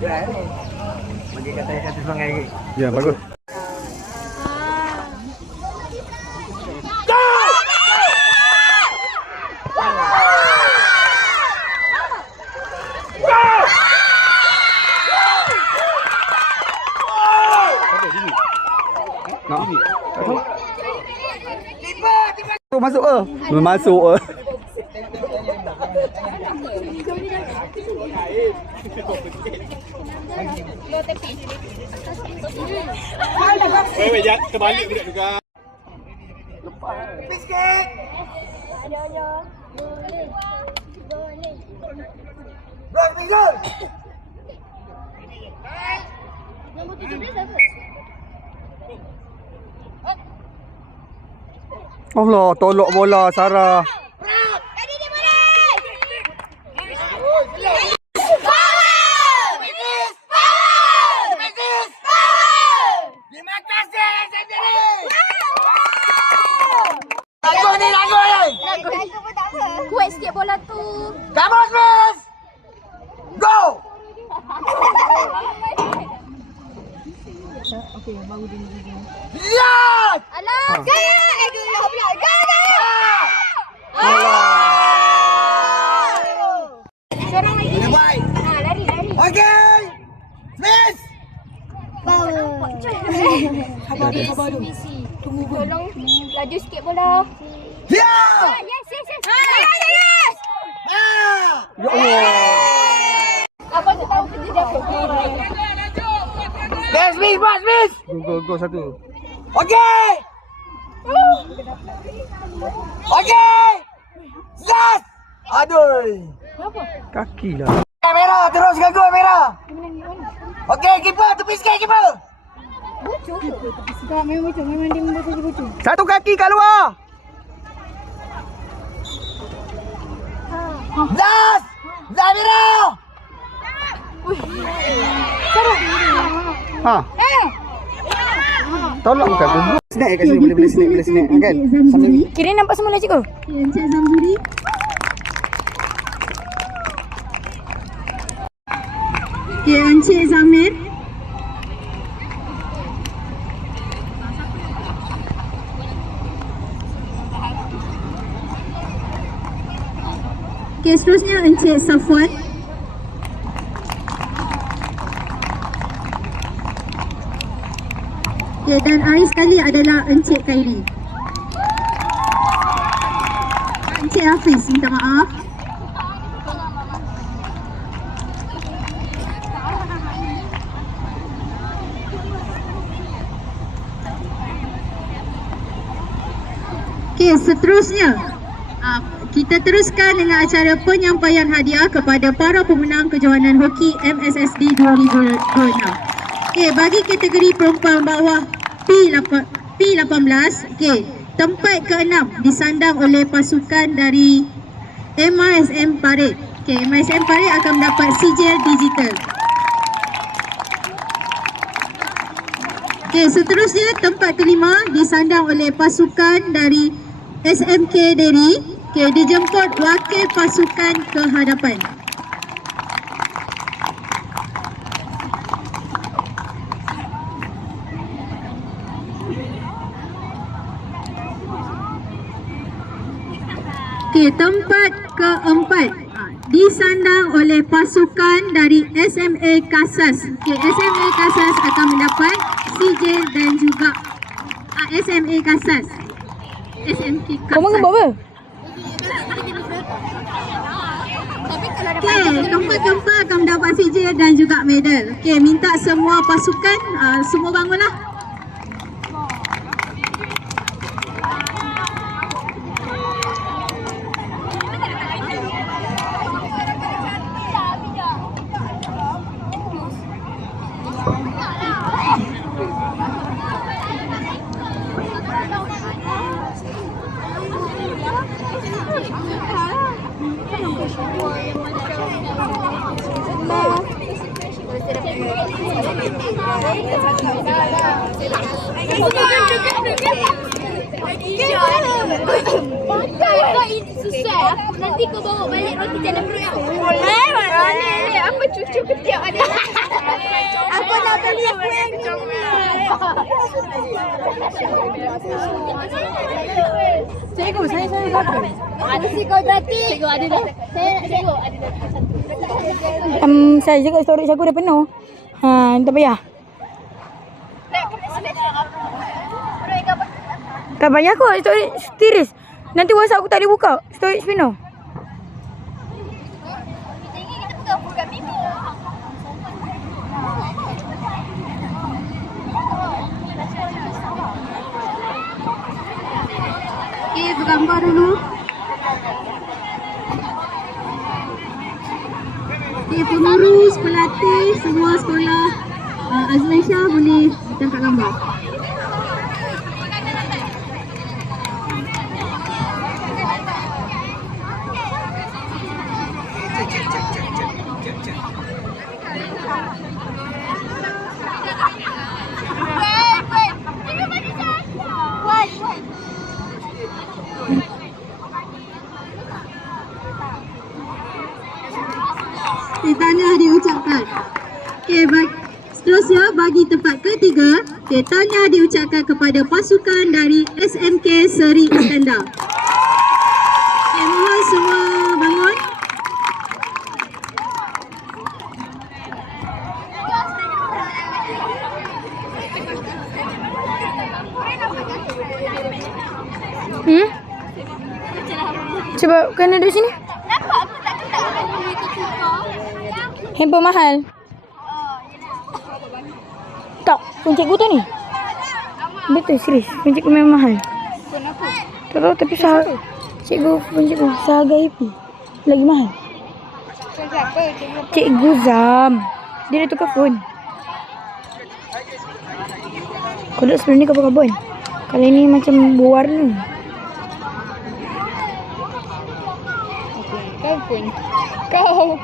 Bagi kata semangat lagi. Ya, bagus. Masuk ke? Masuk ke? Weh, terbalik juga. Biscuit. Boleh. Boleh. Nombor 17 apa? Allah, tolak bola Sarah. Tadi dia boleh. Terima kasih sendiri. Lagu ni. Lagu pun tak apa. Kuat sikit bola tu. Come on, Miss. Go. Lihat. Alah, gaya. Dulu pula. Gaya. Seorang lagi. Baik. Lari. Okey. Miss. Sabar. Tolong laju sikit bola. Lihat. Yes. Yes. Ya Allah. Apa tu tahu kerja dia apa? Yes, Miss. Go satu. Okey. Yes. Aduh. Kaki lah. Merah, teruskan gol merah. Okey, keeper, tepi sikit keeper. Tak, memang dia memang bucu. Satu kaki kat luar. Last. Merah. Ha. Tolak bukan tu. Snack kat sini boleh snack kan? Kira nampak semula cikgu. Encik Zamzuri. Encik Zamir. Seterusnya Encik Safwan. Dan akhir sekali adalah Encik Khairi. Encik Hafiz, minta maaf. Okey, seterusnya kita teruskan dengan acara penyampaian hadiah kepada para pemenang kejohanan hoki MSSD 2026. Okey, bagi kategori perempuan bawah P18, okey, tempat ke-6 disandang oleh pasukan dari MISM Parit. Okey, MISM Parit akan mendapat sijil digital. Okey, seterusnya tempat ke-5 disandang oleh pasukan dari SMK Deri. Okey, dijemput wakil pasukan ke hadapan. Okey, tempat keempat disandang oleh pasukan dari SMA Kasas. Okey, SMA Kasas akan mendapat sijil dan juga SMA Kasas. SMK Kasas. Kau mengambil apa? Okey, tempat keempat akan mendapat sijil dan juga medal. Okey, minta semua pasukan semua bangunlah. Kau ini susah. Nanti kau bawa balik roti canai perut yang boleh mana ni? Apa cucu ketiak ada? Aku nak beli aku yang Cikgu, saya berapa? Ada si kau berarti. Cikgu ada dah. Saya nak cikgu ada dah satu. Saya juga storage aku dah penuh. Tak payah. Tak payah kot storage stiris. Nanti WhatsApp aku tak boleh buka. Storage penuh. Kita buka mimo. Okey, bergambar dulu. Okey, pengurus, pelatih, semua sekolah Azlan Shah boleh tangkap gambar. Tahniah diucapkan. Okey, seterusnya bagi tempat ketiga, tahniah diucapkan kepada pasukan dari SMK Seri Iskandar. Okey, mohon semua bangun. Cuba kena duduk sini. Handphone mahal. Tak, phone cikgu tu ni. Betul, serius. Phone cikgu memang mahal. Tak tahu tapi cikgu, phone cikgu seharga IP. Lagi mahal. Cikgu Zam. Dia dah tukar phone. Kalau sebelum ni kabun-kabun. Kali ni macam berwarna. Kau.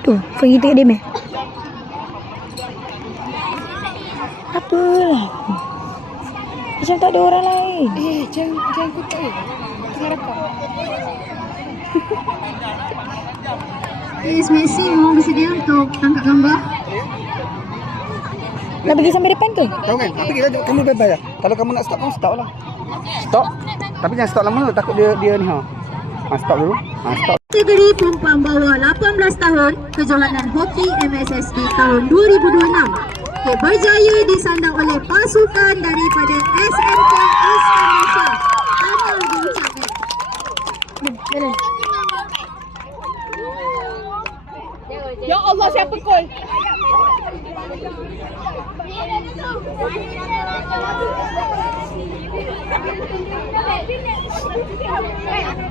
Tu, phone kita kat dia meh. Apalah. Macam tak ada orang lain. Jangan kutuk ni. Tengah rekam. Okey, Messi mohon bersedia untuk tangkap gambar. Nak pergi sampai depan tu? Tahu kan? Tapi kamu bebas lah. Kalau kamu nak stop, kamu stop lah. Stop. Tapi jangan stop lama dulu. Takut dia ni ha. Stop dulu. Stop. Kategori perempuan bawah 18 tahun kejohanan hoki MSSD tahun 2026. Okay, berjaya disandang oleh pasukan daripada SMK Iskandar Shah. Tahniah diucapkan. Jalan. Ya Allah, siapa kau?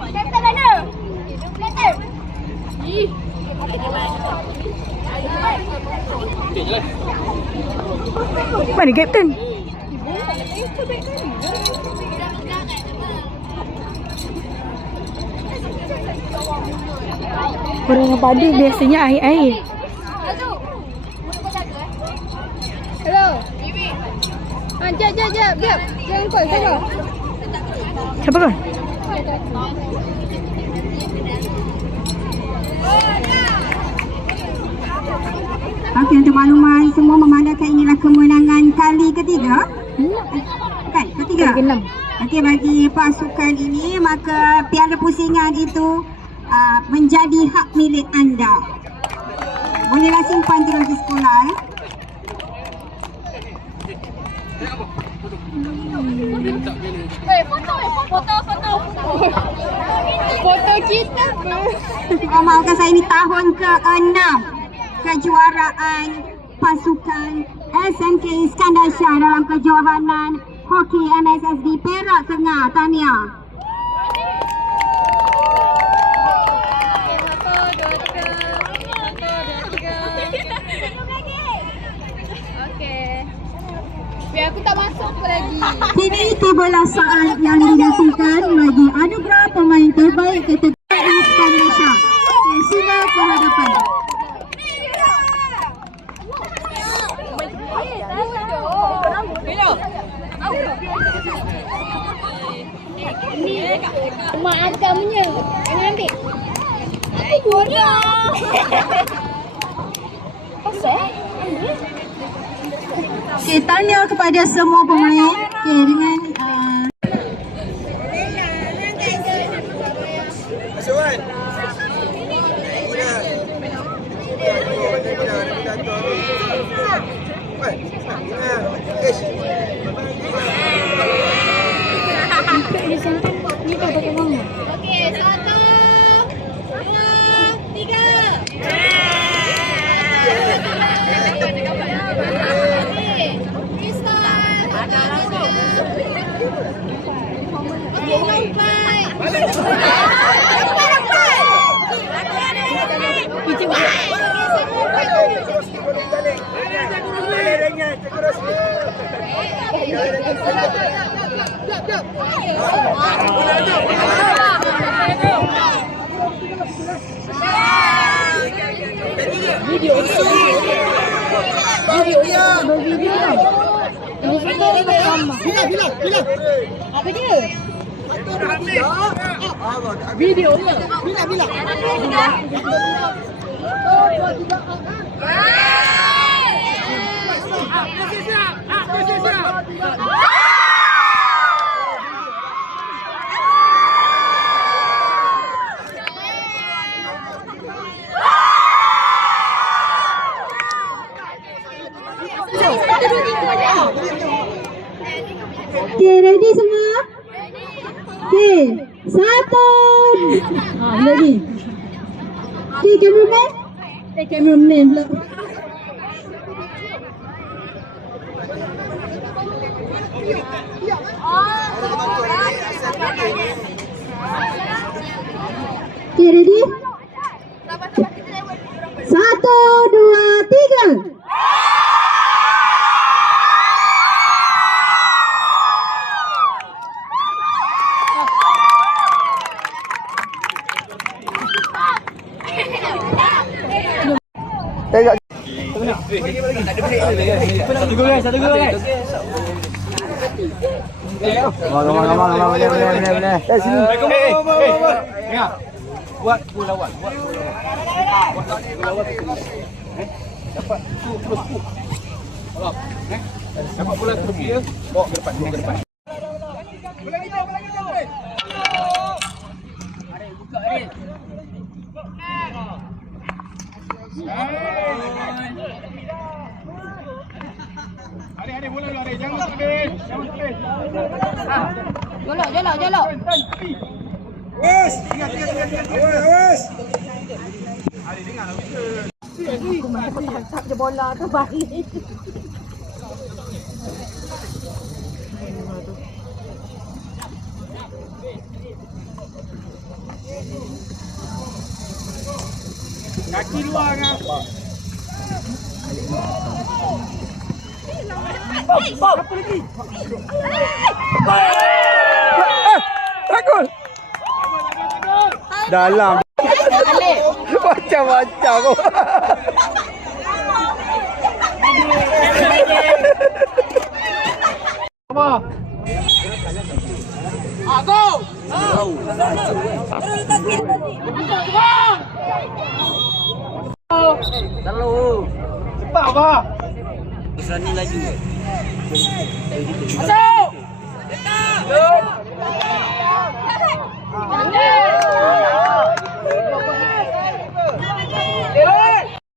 Kapten mana? Kapten. Mana kapten? Orang yang padu biasanya air-air. Hello. Jap. Jangan call, sabar. Siapa kau? Okey, untuk makluman semua memandangkan inilah kemenangan kali ketiga. Kan? Ketiga? Kali ke-6. Okey, bagi pasukan ini maka piala pusingan itu menjadi hak milik anda. Bolehlah simpan terus di sekolah. Foto kita. Maafkan saya, ini tahun ke-6 kejuaraan pasukan SMK Iskandar Shah dalam kejohanan hoki MSSD Perak Tengah. Tahniah. Biar aku tak masuk apa lagi. Kini tibalah saat yang dinantikan bagi anugerah pemain terbaik kategori Iskandar Shah. Sila ke hadapan. Mak hantar punya. Jangan ambil. Okey, tanya kepada semua pemain. Okey, dengan Okey, 1, 2, 3. Okey, start. Okey, lompat. okey, ready semua? Okey, 1. Ready. Okey, cameraman. Cameraman pula. Okey, ready? 1, 2, 3. Tengok. Satu gol guys. Boleh. Sini. Tengah. Buat bola awal. Dapat tu terus pu. Tolong. Dapat bola terus dia. Bawa ke depan. Adik bola dulu adik. Jangan habis. Jolok. Wes. Awas. Adik dengar lah kita. Tak je bola tu balik. Kaki dua kan. Takut. Dalam. Macam-macam kau. Apa? Go! Terlalu. Cepat apa? Berani laju. Masuk!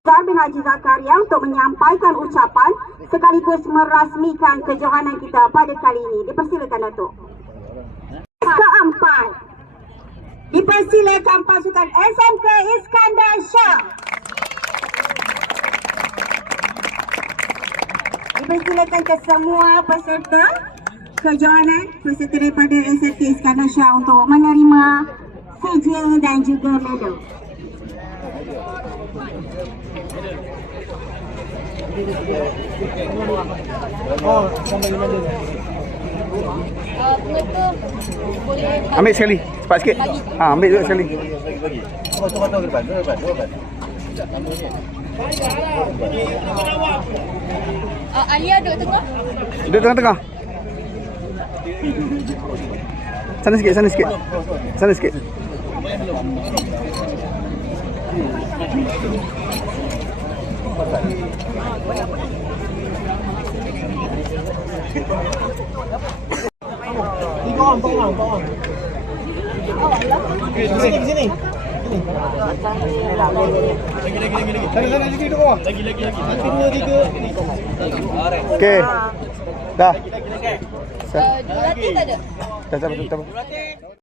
Tuan bin Haji Zakaria untuk menyampaikan ucapan sekaligus merasmikan kejohanan kita pada kali ini. Dipersilakan Datuk. Keempat, dipersilakan pasukan SMK Iskandar Shah. Dipersilakan ke semua peserta kejohanan, peserta daripada SMK Iskandar Shah untuk menerima sijil dan juga medal. Ambil sekali, cepat sikit. Ambil juga sekali. Alia duduk tengah. Duduk tengah-tengah. Sana sikit. Okey. Dah. Dua rati tak ada? Dah.